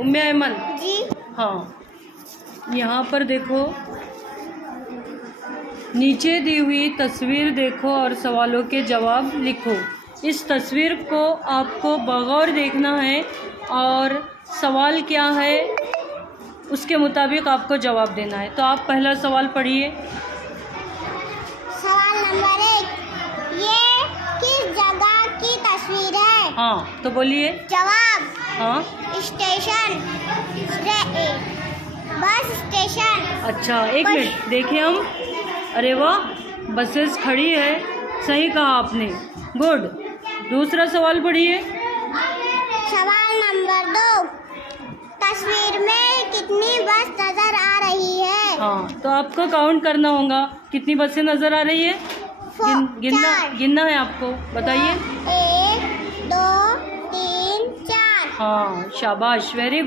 उम्मे ऐमन जी। हाँ, यहाँ पर देखो, नीचे दी हुई तस्वीर देखो और सवालों के जवाब लिखो। इस तस्वीर को आपको बगौर देखना है और सवाल क्या है उसके मुताबिक आपको जवाब देना है। तो आप पहला सवाल पढ़िए। सवाल नंबर 1, ये किस जगह की तस्वीर है? हाँ, तो बोलिए। जवाब, हाँ, स्टेशन, बस स्टेशन। अच्छा, एक मिनट देखिए हम। अरे वाह, बसेस खड़ी है, सही कहा आपने, गुड। दूसरा सवाल पढ़िए। सवाल नंबर 2, तस्वीर में कितनी बस नजर आ रही है? हाँ, तो आपको काउंट करना होगा कितनी बसें नज़र आ रही है। गिनना है आपको, बताइए। 1, 2, 3, 4। हाँ, शाबाश, वेरी गुड।